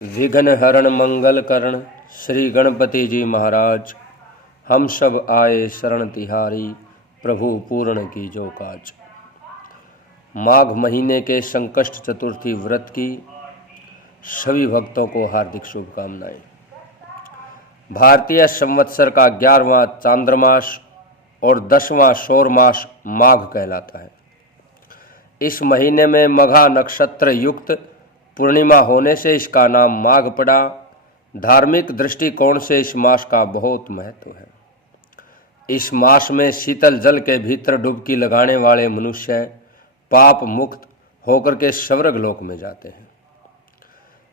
विघ्न हरण मंगल करण श्री गणपति जी महाराज, हम सब आए शरण तिहारी, प्रभु पूर्ण की जो काज। माघ महीने के संकष्ट चतुर्थी व्रत की सभी भक्तों को हार्दिक शुभकामनाएं। भारतीय संवत्सर का 11वां चांद्रमास और 10वां सौर मास माघ कहलाता है। इस महीने में मघा नक्षत्र युक्त पूर्णिमा होने से इसका नाम माघ पड़ा। धार्मिक दृष्टिकोण से इस मास का बहुत महत्व है। इस मास में शीतल जल के भीतर डुबकी लगाने वाले मनुष्य पाप मुक्त होकर के स्वर्ग लोक में जाते हैं।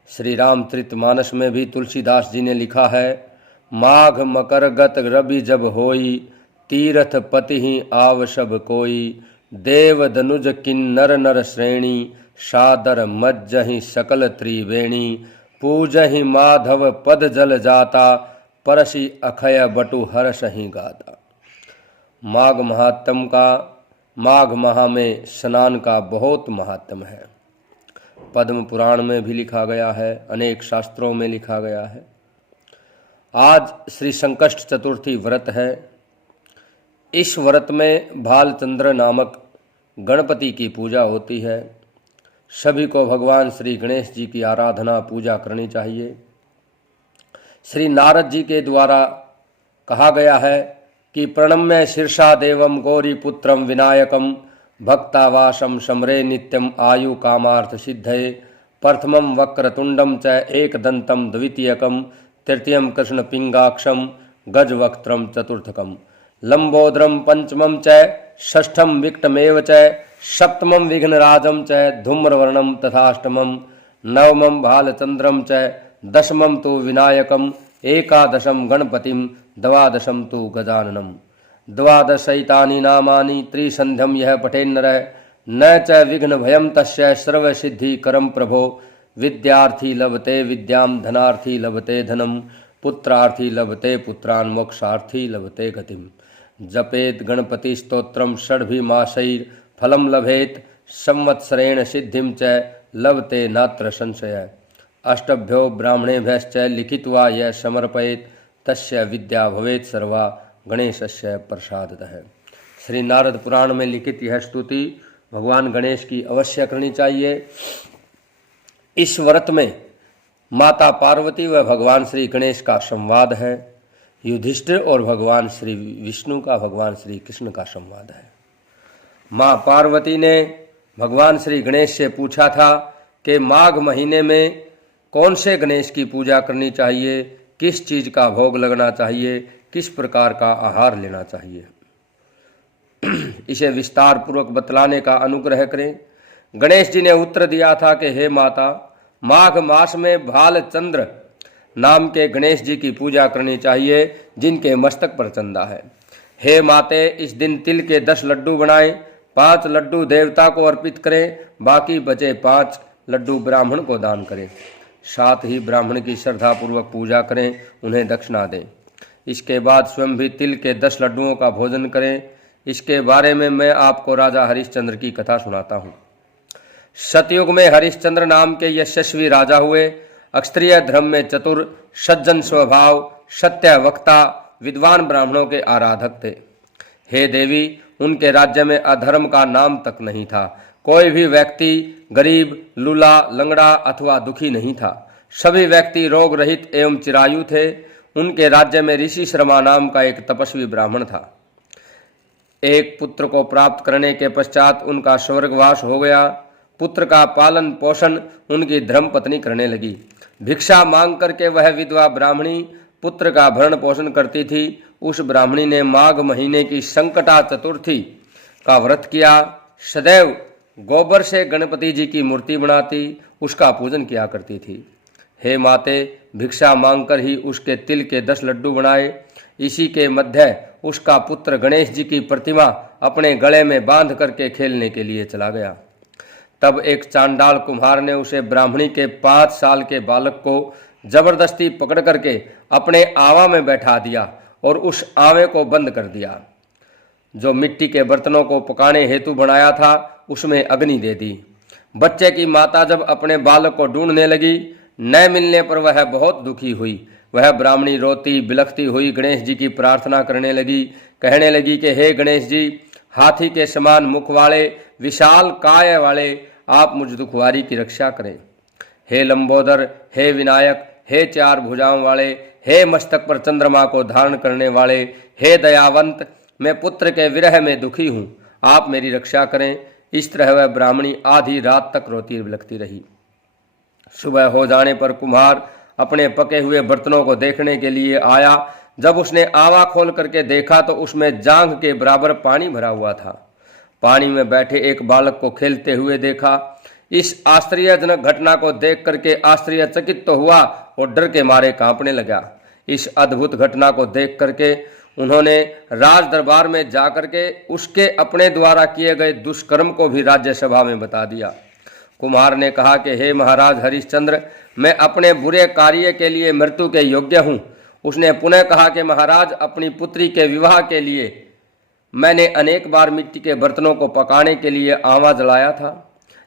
श्री रामचरितमानस में भी तुलसीदास जी ने लिखा है, माघ मकर गत रवि जब होई, तीर्थ पति ही आव सब कोई, देव दनुज किन्नर नर श्रेणी, सादर मज्जहि सकल त्रिवेणी, पूजहि माधव पद जल जाता, परसि अखय बटु हरसहि गाता। माघ माह में स्नान का बहुत महात्म है। पद्म पुराण में भी लिखा गया है, अनेक शास्त्रों में लिखा गया है। आज श्री संकष्ट चतुर्थी व्रत है। इस व्रत में भालचंद्र नामक गणपति की पूजा होती है। सभी को भगवान श्री गणेश जी की आराधना पूजा करनी चाहिए। श्री नारद जी के द्वारा कहा गया है कि प्रणम्य शीर्षा देवम गौरी पुत्रम विनायकम, भक्तावासम समरे नित्यम आयु कामार्थ सिद्धये, प्रथमम वक्रतुंडम च एकदंतम द्वितीयकम, तृतीयम कृष्ण पिंगाक्षम गजवक्त्रम चतुर्थकम, लंबोदरम पंचमम च षष्ठम विकटमेव च, सप्तमम विघ्नराजम च धूम्रवर्णम तथाष्टमम, नवमम भालचंद्रम च, दशमम तो विनायकम, एकादशम गणपतिम, द्वादशम तो गजाननम। द्वादशैतानि नामानि त्रिसंध्यम यह पठेन्नरः, न च विघ्न भयम तस्य सर्वसिद्धि करम प्रभो, विद्यार्थी लभते विद्याम, धनार्थी लभते धनम, पुत्रार्थी लभते पुत्रान्, मोक्षार्थी लभते गतिम। जपेत गणपति स्तोत्रम षड्भिमासैर फलम लभेत, संवत्सरेण सिद्धिम च लभते नात्र संशय। अष्टभ्यो ब्राह्मणेभ्यश्च लिखित्वा यह समर्पयेत, तस्य विद्या भवेत सर्वा, गणेशस्य प्रसादतः। श्री नारद पुराण में लिखित यह स्तुति भगवान गणेश की अवश्य करनी चाहिए। इस व्रत में माता पार्वती व भगवान श्री गणेश का संवाद है। युधिष्ठिर और भगवान श्री विष्णु का, भगवान श्री कृष्ण का संवाद है। माँ पार्वती ने भगवान श्री गणेश से पूछा था कि माघ महीने में कौन से गणेश की पूजा करनी चाहिए, किस चीज का भोग लगना चाहिए, किस प्रकार का आहार लेना चाहिए। इसे विस्तार पूर्वक बतलाने का अनुग्रह करें। गणेश जी ने उत्तर दिया था कि हे माता, माघ मास में भालचंद्र नाम के गणेश जी की पूजा करनी चाहिए, जिनके मस्तक पर चंदा है। हे माते, इस दिन तिल के 10 लड्डू बनाएं, 5 लड्डू देवता को अर्पित करें, बाकी बचे 5 लड्डू ब्राह्मण को दान करें। साथ ही ब्राह्मण की श्रद्धापूर्वक पूजा करें, उन्हें दक्षिणा दें। इसके बाद स्वयं भी तिल के 10 लड्डुओं का भोजन करें। इसके बारे में मैं आपको राजा हरिश्चंद्र की कथा सुनाता हूँ। सतयुग में हरिश्चंद्र नाम के यशस्वी राजा हुए। क्षत्रिय धर्म में चतुर, सज्जन स्वभाव, सत्य वक्ता, विद्वान ब्राह्मणों के आराधक थे। हे देवी, उनके राज्य में अधर्म का नाम तक नहीं था। कोई भी व्यक्ति गरीब, लूला, लंगड़ा अथवा दुखी नहीं था। सभी व्यक्ति रोग रहित एवं चिरायु थे। उनके राज्य में ऋषि शर्मा नाम का एक तपस्वी ब्राह्मण था। एक पुत्र को प्राप्त करने के पश्चात उनका स्वर्गवास हो गया। पुत्र का पालन पोषण उनकी धर्म पत्नी करने लगी। भिक्षा मांग करके वह विधवा ब्राह्मणी पुत्र का भरण पोषण करती थी। उस ब्राह्मणी ने माघ महीने की संकटा चतुर्थी का व्रत किया। सदैव गोबर से गणपति जी की मूर्ति बनाती, उसका पूजन किया करती थी। हे माते, भिक्षा मांगकर ही उसके तिल के 10 लड्डू बनाए। इसी के मध्य उसका पुत्र गणेश जी की प्रतिमा अपने गले में बांध करके खेलने के लिए चला गया। तब एक चांडाल कुम्हार ने उसे ब्राह्मणी के 5 साल के बालक को जबरदस्ती पकड़ करके अपने आवा में बैठा दिया और उस आवे को बंद कर दिया। जो मिट्टी के बर्तनों को पकाने हेतु बनाया था, उसमें अग्नि दे दी। बच्चे की माता जब अपने बालक को ढूंढने लगी, न मिलने पर वह बहुत दुखी हुई। वह ब्राह्मणी रोती बिलखती हुई गणेश जी की प्रार्थना करने लगी, कहने लगी कि हे गणेश जी, हाथी के समान मुख वाले, विशाल काय वाले, आप मुझ दुखवारी की रक्षा करें। हे लंबोदर, हे विनायक, हे चार भुजाओं वाले, हे मस्तक पर चंद्रमा को धारण करने वाले, हे दयावंत, मैं पुत्र के विरह में दुखी हूँ, आप मेरी रक्षा करें। इस तरह वह ब्राह्मणी आधी रात तक रोती बिलखती रही। सुबह हो जाने पर कुम्हार अपने पके हुए बर्तनों को देखने के लिए आया। जब उसने आवा खोल करके देखा तो उसमें जांघ के बराबर पानी भरा हुआ था। पानी में बैठे एक बालक को खेलते हुए देखा। इस आश्चर्यजनक घटना को देख करके आश्चर्यचकित तो हुआ और डर के मारे कांपने लगा। इस अद्भुत घटना को देख करके उन्होंने राज दरबार में जाकर के उसके अपने द्वारा किए गए दुष्कर्म को भी राज्यसभा में बता दिया। कुम्हार ने कहा कि हे महाराज हरिश्चंद्र, मैं अपने बुरे कार्य के लिए मृत्यु के योग्य हूँ। उसने पुनः कहा कि महाराज, अपनी पुत्री के विवाह के लिए मैंने अनेक बार मिट्टी के बर्तनों को पकाने के लिए आवा जलाया था,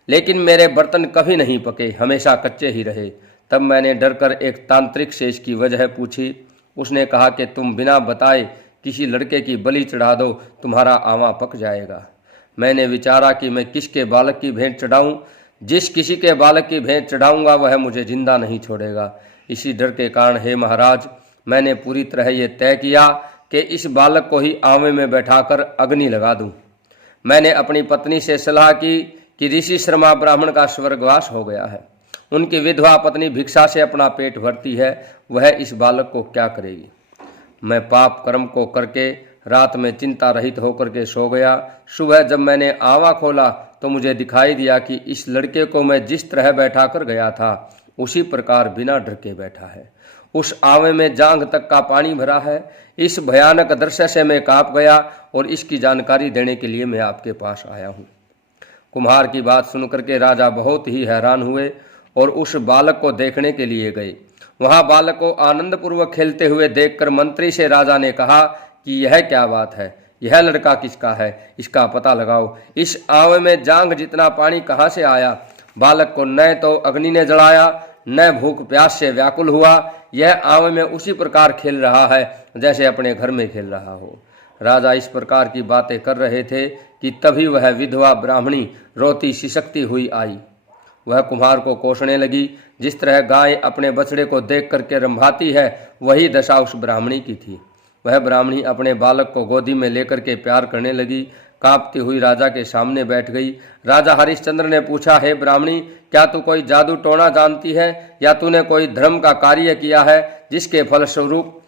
लेकिन मेरे बर्तन कभी नहीं पके, हमेशा कच्चे ही रहे। तब मैंने डरकर एक तांत्रिक से इसकी वजह पूछी। उसने कहा कि तुम बिना बताए किसी लड़के की बलि चढ़ा दो, तुम्हारा आवा पक जाएगा। मैंने विचारा कि मैं किसके बालक की भेंट चढ़ाऊं। जिस किसी के बालक की भेंट चढ़ाऊंगा वह मुझे जिंदा नहीं छोड़ेगा। इसी डर के कारण हे महाराज, मैंने पूरी तरह ये तय किया कि इस बालक को ही आवे में बैठाकर अग्नि लगा दूं। मैंने अपनी पत्नी से सलाह की कि ऋषि शर्मा ब्राह्मण का स्वर्गवास हो गया है, उनकी विधवा पत्नी भिक्षा से अपना पेट भरती है, वह इस बालक को क्या करेगी। मैं पाप कर्म को करके रात में चिंता रहित होकर के सो गया। सुबह जब मैंने आवा खोला तो मुझे दिखाई दिया कि इस लड़के को मैं जिस तरह बैठा कर गया था उसी प्रकार बिना डर के बैठा है। उस आवे में जांघ तक का पानी भरा है। इस भयानक दृश्य से मैं कांप गया और इसकी जानकारी देने के लिए मैं आपके पास आया हूँ। कुम्हार की बात सुनकर के राजा बहुत ही हैरान हुए और उस बालक को देखने के लिए गए। वहां बालक को आनंद पूर्वक खेलते हुए देखकर मंत्री से राजा ने कहा कि यह क्या बात है, यह लड़का किसका है, इसका पता लगाओ। इस आवे में जांघ जितना पानी कहाँ से आया। बालक को न तो अग्नि ने जलाया, न भूख प्यास से व्याकुल हुआ। यह आवे में उसी प्रकार खेल रहा है जैसे अपने घर में खेल रहा हो। राजा इस प्रकार की बातें कर रहे थे कि तभी वह विधवा ब्राह्मणी रोती सिसकती हुई आई। वह कुम्हार को कोसने लगी। जिस तरह गाय अपने बछड़े को देख करके रंभाती है, वही दशा उस ब्राह्मणी की थी। वह ब्राह्मणी अपने बालक को गोदी में लेकर के प्यार करने लगी। कांपती हुई राजा के सामने बैठ गई। राजा हरिश्चंद्र ने पूछा, हे ब्राह्मणी, क्या तू कोई जादू टोना जानती है या तूने कोई धर्म का कार्य किया है जिसके फलस्वरूप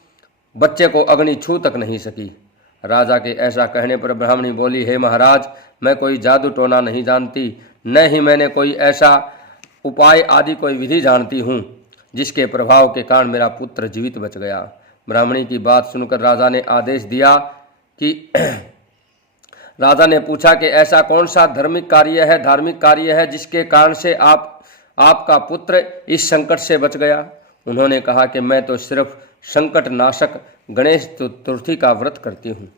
बच्चे को अग्नि छू तक नहीं सकी। राजा के ऐसा कहने पर ब्राह्मणी बोली, हे महाराज, मैं कोई जादू टोना नहीं जानती, न ही मैंने कोई ऐसा उपाय आदि कोई विधि जानती हूँ जिसके प्रभाव के कारण मेरा पुत्र जीवित बच गया। ब्राह्मणी की बात सुनकर राजा ने आदेश दिया कि राजा ने पूछा कि ऐसा कौन सा धार्मिक कार्य है जिसके कारण से आपका पुत्र इस संकट से बच गया। उन्होंने कहा कि मैं तो सिर्फ संकट नाशक गणेश चतुर्थी का व्रत करती हूँ।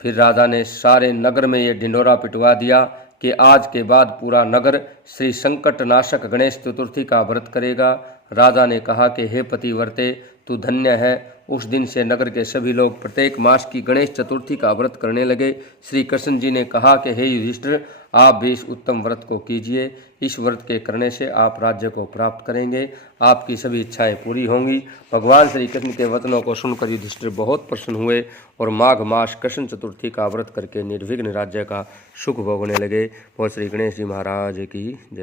फिर राजा ने सारे नगर में ये ढिंढोरा पिटवा दिया कि आज के बाद पूरा नगर श्री संकट नाशक गणेश चतुर्थी का व्रत करेगा। राजा ने कहा कि हे पतिव्रते, तू धन्य है। उस दिन से नगर के सभी लोग प्रत्येक मास की गणेश चतुर्थी का व्रत करने लगे। श्री कृष्ण जी ने कहा कि हे युधिष्ठिर, आप भी इस उत्तम व्रत को कीजिए। इस व्रत के करने से आप राज्य को प्राप्त करेंगे, आपकी सभी इच्छाएं पूरी होंगी। भगवान श्री कृष्ण के वचनों को सुनकर युधिष्ठिर बहुत प्रसन्न हुए और माघ मास कृष्ण चतुर्थी का व्रत करके निर्विघ्न राज्य का सुख भोगने लगे। और श्री गणेश जी महाराज की जय।